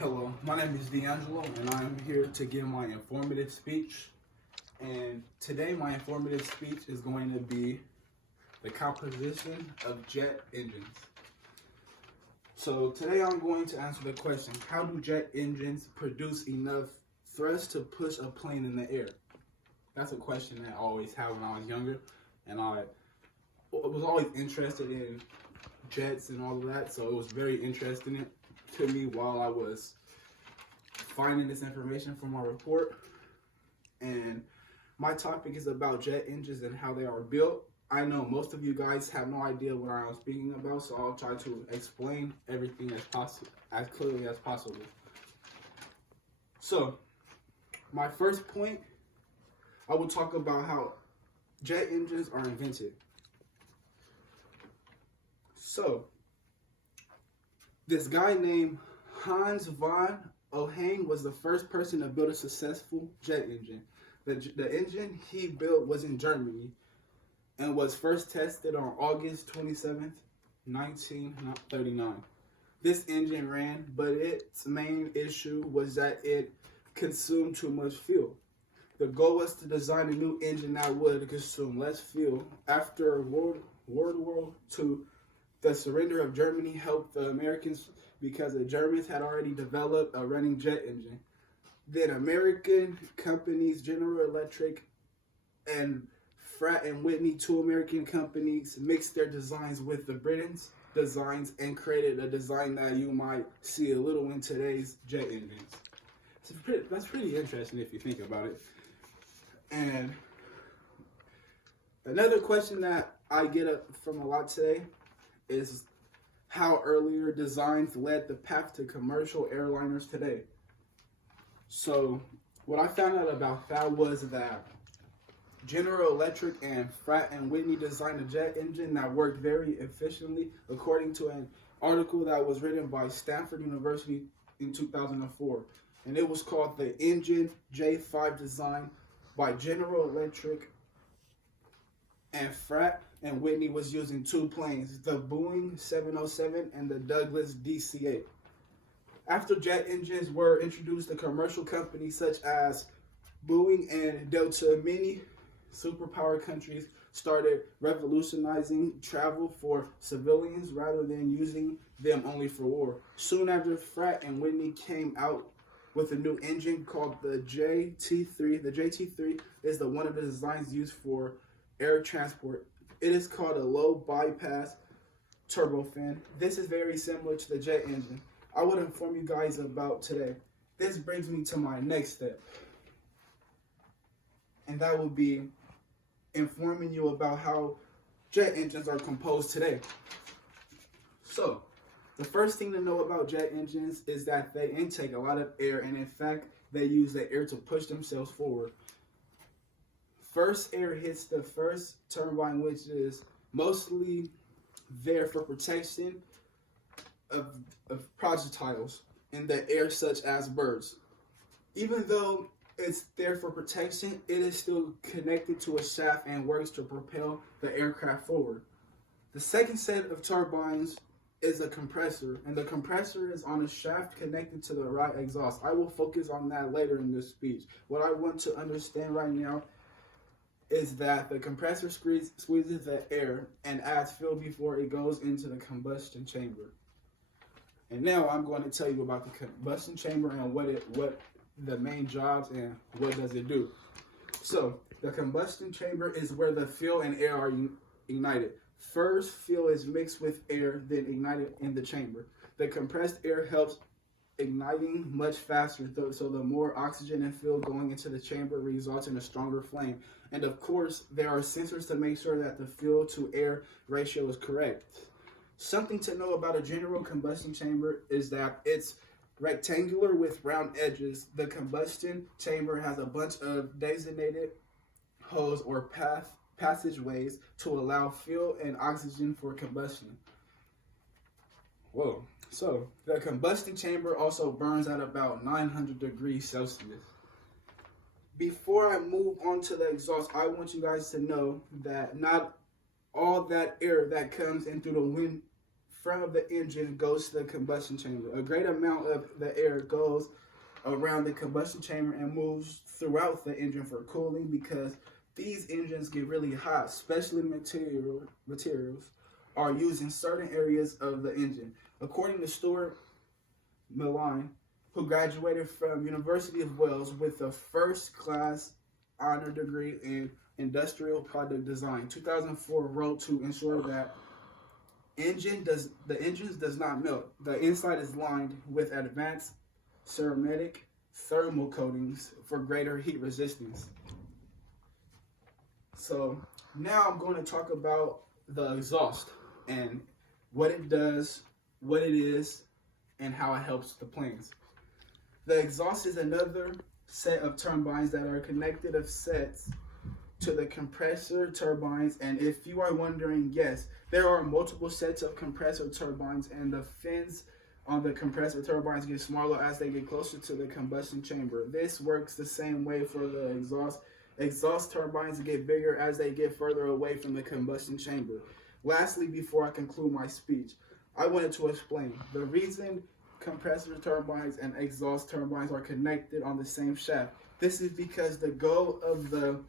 Hello, my name is D'Angelo, and I am here to give my informative speech. And today, my informative speech is going to be the composition of jet engines. So today, I'm going to answer the question: how do jet engines produce enough thrust to push a plane in the air? That's a question that I always had when I was younger, and I was always interested in jets and all of that. So it was very interesting to me while I was finding this information from my report. And my topic is about jet engines and how they are built. I know most of you guys have no idea what I am speaking about, so I'll try to explain everything as clearly as possible. So, my first point, I will talk about how jet engines are invented. So, this guy named Hans von Ohang was the first person to build a successful jet engine. The engine he built was in Germany and was first tested on August 27th, 1939. This engine ran, but its main issue was that it consumed too much fuel. The goal was to design a new engine that would consume less fuel. After World War II, the surrender of Germany helped the Americans because the Germans had already developed a running jet engine. Then American companies, General Electric and Pratt and Whitney, two American companies, mixed their designs with the Britain's designs and created a design that you might see a little in today's jet engines. That's pretty interesting if you think about it. And another question that I get from a lot today is how earlier designs led the path to commercial airliners today. So what I found out about that was that General Electric and Pratt and Whitney designed a jet engine that worked very efficiently, according to an article that was written by Stanford University in 2004. And it was called the Engine J5 design by General Electric and Pratt and Whitney was using two planes, the Boeing 707 and the Douglas DC-8. After jet engines were introduced to commercial companies such as Boeing and Delta, many superpower countries started revolutionizing travel for civilians rather than using them only for war. Soon after, Pratt and Whitney came out with a new engine called the JT3. The JT3 is one of the designs used for air transport. It is called a low bypass turbofan. This is very similar to the jet engine I would inform you guys about today. This brings me to my next step, and that will be informing you about how jet engines are composed today. So, the first thing to know about jet engines is that they intake a lot of air, and in fact, they use the air to push themselves forward. First air hits the first turbine, which is mostly there for protection of projectiles in the air, such as birds. Even though it's there for protection, it is still connected to a shaft and works to propel the aircraft forward. The second set of turbines is a compressor, and the compressor is on a shaft connected to the right exhaust. I will focus on that later in this speech. What I want to understand right now is that the compressor squeezes the air and adds fuel before it goes into the combustion chamber. And now I'm going to tell you about the combustion chamber and what the main jobs and what does it do. So the combustion chamber is where the fuel and air are ignited. First, fuel is mixed with air, then ignited in the chamber. The compressed air helps igniting much faster, so the more oxygen and fuel going into the chamber results in a stronger flame. And of course, there are sensors to make sure that the fuel to air ratio is correct. Something to know about a general combustion chamber is that it's rectangular with round edges. The combustion chamber has a bunch of designated holes or passageways to allow fuel and oxygen for combustion. Whoa. So, the combustion chamber also burns at about 900 degrees Celsius. Before I move on to the exhaust, I want you guys to know that not all that air that comes in through the wind from the engine goes to the combustion chamber. A great amount of the air goes around the combustion chamber and moves throughout the engine for cooling, because these engines get really hot. Specialty materials are used in certain areas of the engine. According to Stuart Milan, who graduated from University of Wales with a first-class honor degree in industrial product design, 2004, wrote to ensure that the engines does not melt. The inside is lined with advanced ceramic thermal coatings for greater heat resistance. So now I'm going to talk about the exhaust and what it does, what it is, and how it helps the planes. The exhaust is another set of turbines that are connected of sets to the compressor turbines. And if you are wondering, yes, there are multiple sets of compressor turbines, and the fins on the compressor turbines get smaller as they get closer to the combustion chamber. This works the same way for the exhaust. Exhaust turbines get bigger as they get further away from the combustion chamber. Lastly, before I conclude my speech, I wanted to explain the reason compressor turbines and exhaust turbines are connected on the same shaft. This is because the goal of the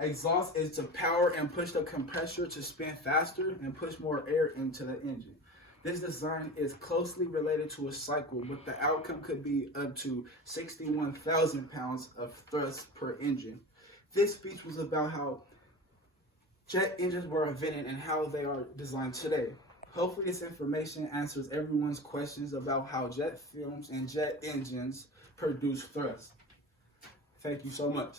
exhaust is to power and push the compressor to spin faster and push more air into the engine. This design is closely related to a cycle, but the outcome could be up to 61,000 pounds of thrust per engine. This speech was about how jet engines were invented and how they are designed today. Hopefully this information answers everyone's questions about how jet fumes and jet engines produce thrust. Thank you so much.